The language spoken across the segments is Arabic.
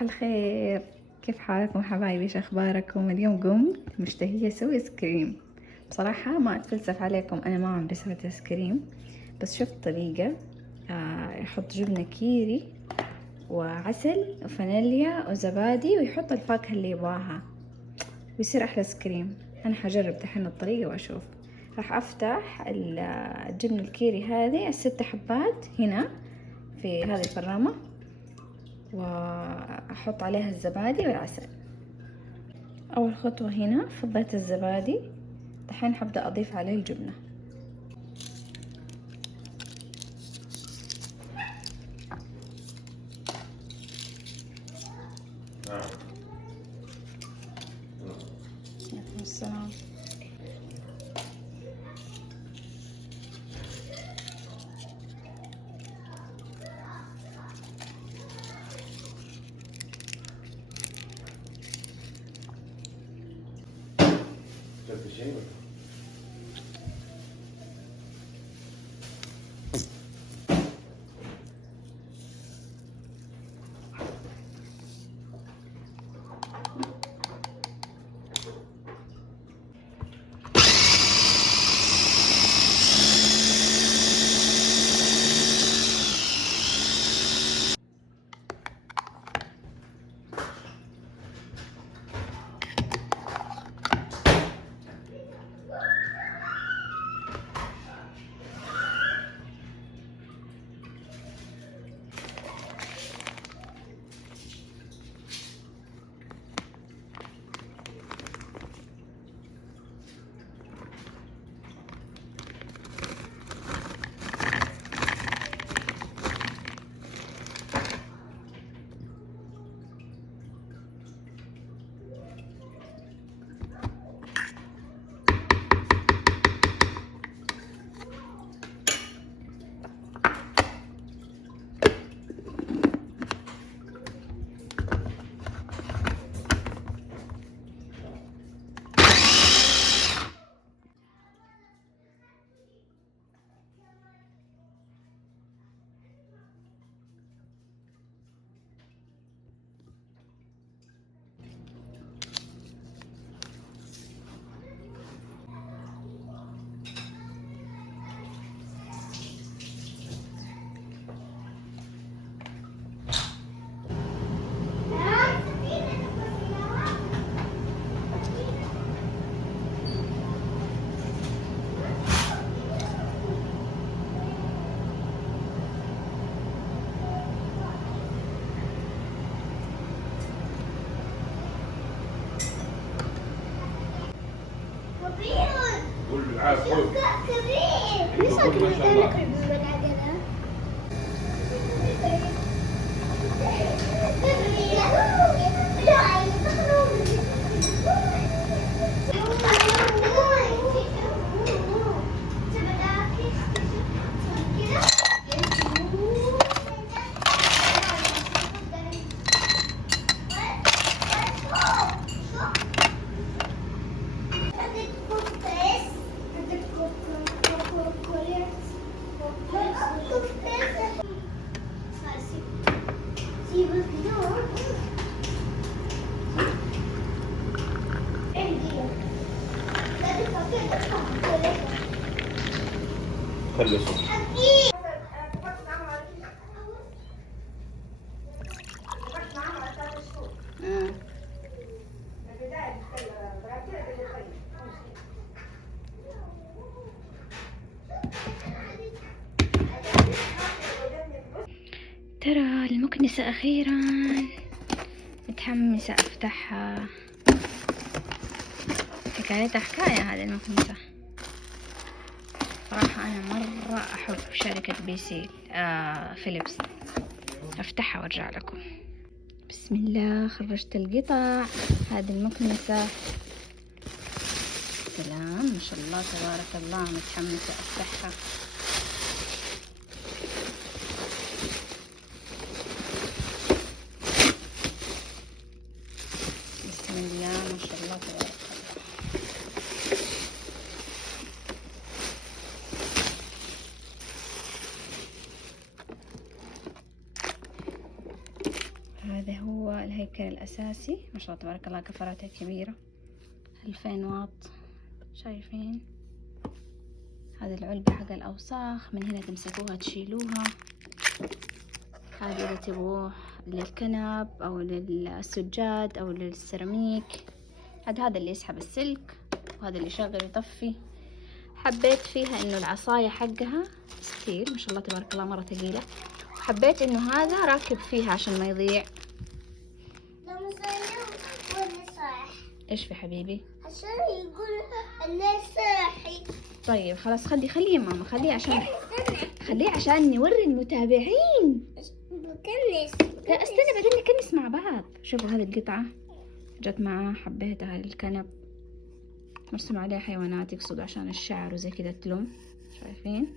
صباح الخير، كيف حالكم حبايبي؟ ايش اخباركم؟ اليوم قمت مشتهية اسوي ايس كريم. بصراحة ما اتفلسف عليكم، انا ما عمري سويت ايس كريم، بس شفت طريقة. يحط جبنة كيري وعسل وفانيليا وزبادي ويحط الفاكهة اللي يبغاها ويصير احلى ايس كريم. انا حجرب دحين الطريقة واشوف. راح افتح الجبنة الكيري هذه الست حبات هنا في هذه الفرامة، واحط عليها الزبادي والعسل. اول خطوة هنا فضيت الزبادي، دحين حبدأ اضيف عليه الجبنة. عليكم السلام. ليش أكل بالعجلة؟ ترى المكنسة أخيرا متحمسة أفتحها. حكايتها حكاية هذه المكنسة. صراحة أنا مرة أحب شركة فيليبس. أفتحها وأرجع لكم. بسم الله، خرجت القطع. هذه المكنسة سلام ما شاء الله تبارك الله، متحمسة أفتحها. بسم الله ما شاء الله تبارك الله. هذا هو السبيكر الأساسي، ما شاء الله تبارك الله كفراتها كبيرة 2000 واط. شايفين هذه العلبة حق الأوساخ، من هنا تمسكوها تشيلوها. هذه إذا تبغوه للكنب أو للسجاد أو للسيراميك. هذا اللي يسحب السلك، وهذا اللي يشغل يطفي. حبيت فيها إنه العصاية حقها ستيل ما شاء الله تبارك الله مرة ثقيلة، وحبيت إنه هذا راكب فيها عشان ما يضيع. إيش في حبيبي؟ عشان يقول الناس صاحي. طيب خلاص خليه يا ماما، خليه عشان نوري المتابعين. بكنس. لا استنى بعدين نكنس مع بعض. شوفوا هذه القطعة جت معاه، حبيتها للكنب، مرسوم عليها حيوانات يقصدوا عشان الشعر وزي كذا تلون. شايفين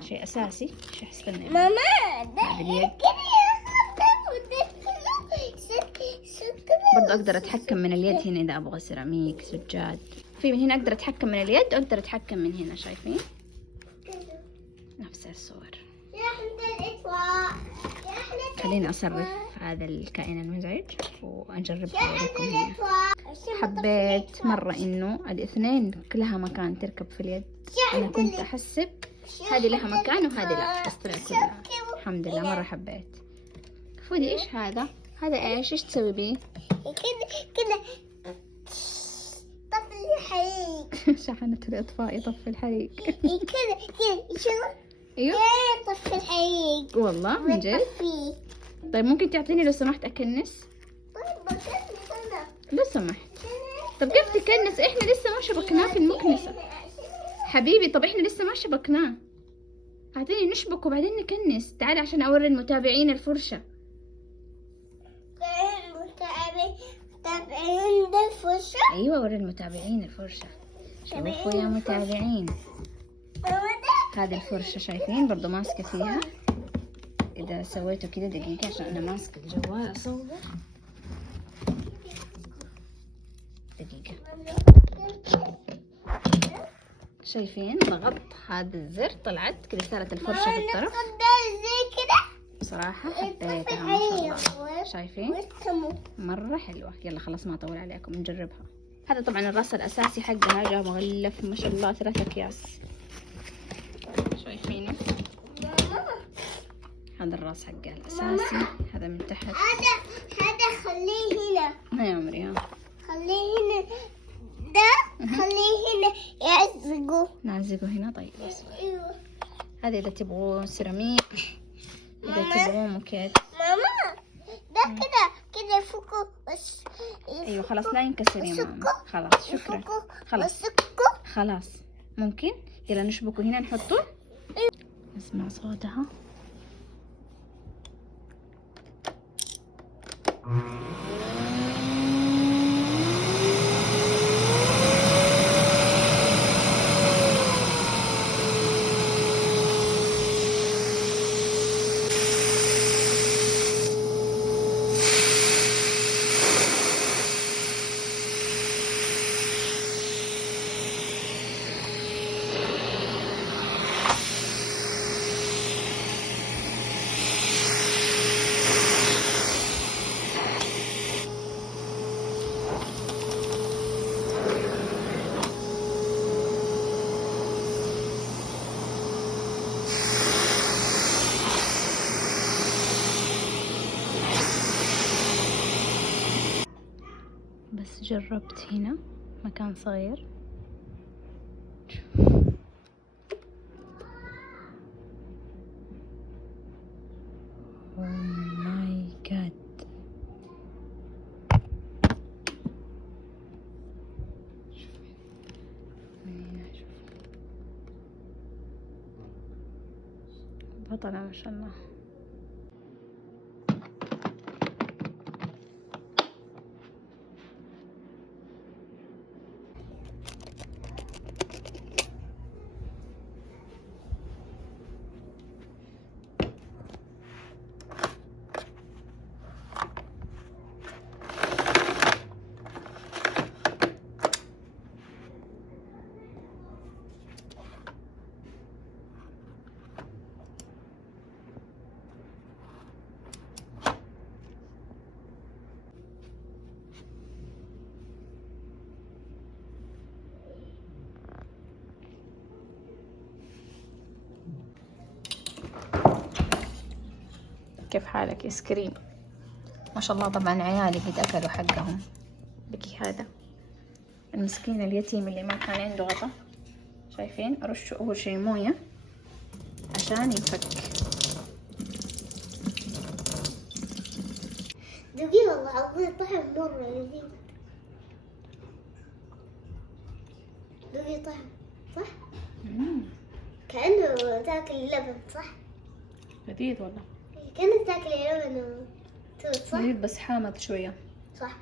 شيء أساسي. استنى ماما باليد برضه أقدر أتحكم من اليد هنا إذا أبغى سيراميك سجاد. في من هنا أقدر أتحكم من اليد وأقدر أتحكم من هنا. شايفين نفس الصور. خليني أصرف هذا الكائن المزعج وأجربه لكم هنا. حبيت مرة إنه الاثنين لها مكان تركب في اليد. أنا كنت أحسب هذه لها مكان وهذه لا، بس طلع كلها الحمد لله. مرة حبيت. فودي إيش هذا إيش تسوي بيه؟ كده طفي الحريق. شحنة الإطفاء يطفي الحريق. كده شوف. ايوه طفي الحريق والله من جد. طيب ممكن تعطيني لو سمحت أكنس؟ طيب بكنس أنا لو سمحت. طب كيف تكنس؟ إحنا لسه ما شبكناه في المكنسة حبيبي. طب إحنا لسه ما شبكناه، أعطيني نشبك وبعدين نكنس. تعالي عشان أوري المتابعين الفرشة. متابعين ده الفرشة؟ أيوة أوري المتابعين الفرشة. شوفوا يا متابعين هذه الفرشة. شايفين برضو ماسكة فيها. إذا سويته كده دقيقة عشان أنا ماسكة الجوال أصور. دقيقة. شايفين ضغطت هذا الزر طلعت كده صارت الفرشة في الطرف. بصراحة حبيتها ما شاء الله. شايفين مرة حلوة. يلا خلاص ما أطول عليكم نجربها. هذا طبعا الراس الأساسي حقها جاء مغلف ما شاء الله 3 أكياس. شايفينه هذا الراس حقه الأساسي. هذا من تحت. هذا خليه هنا. ما يا عمري ها خليه هنا. ده خليه هنا يعزقه. نعزقه هنا. طيب بس ايوه. هذا إذا تبغون سيراميك، إذا تبغون موكيت. ماما ده كده فوقه بس. أيوة خلاص لا ينكسر يا ماما. خلاص شكرا. خلاص ممكن. يلا نشبكه هنا نحطه. نسمع صوتها. بس جربت هنا مكان صغير. Oh my god. بطلة ما شاء الله. كيف حالك ايس كريم؟ ما شاء الله. طبعا عيالي قد اكلوا حقهم. بكي هذا المسكين اليتيم اللي ما كان عنده غطا. شايفين؟ ارشه اول شي مويه عشان ينفك. دقيقة والله العظيم طعم مرة لذيذ. دقيقة طعم صح؟ كأنه تاكل لبن صح؟ لذيذ والله. كأنك تاكل لبن وتوت صح؟ لذيذ بس حامض شوية. صح.